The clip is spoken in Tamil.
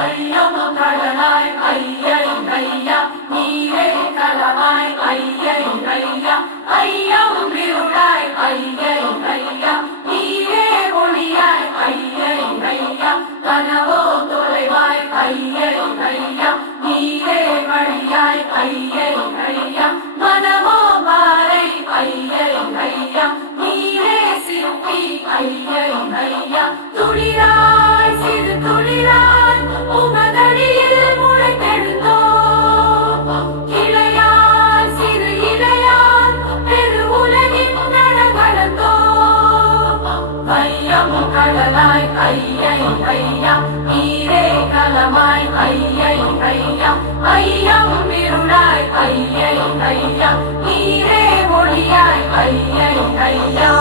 ஐயம் கடலாய் ஐயை ஐயா நீரே களமாய் ஐயை ஐயா ஐயம் இருளாய் ஐயை ஐயா நீரே ஒளியாய் ஐயை ஐயா கனவோ தொலைவாய் ஐயை ஐயா நீரே வழியாய் ஐயை ஐயா மனமோ பாறை ஐயை ஐயா நீரே சிற்பி ஐயை ஐயா துளிராய் சிறு துளிராய் உமதடியில் முளைத்தெழுந்தோம் இளையார் சிறு இளையார் பெரு உலகின் நடவளர்ந்தோம் ஐயம் கடலாய் ஐயை ஐயா நீரே களமாய் ஐயை ஐயா ஐயம் இருளாய் ஐயை ஐயா நீரே ஒளியாய் ஐயை ஐயா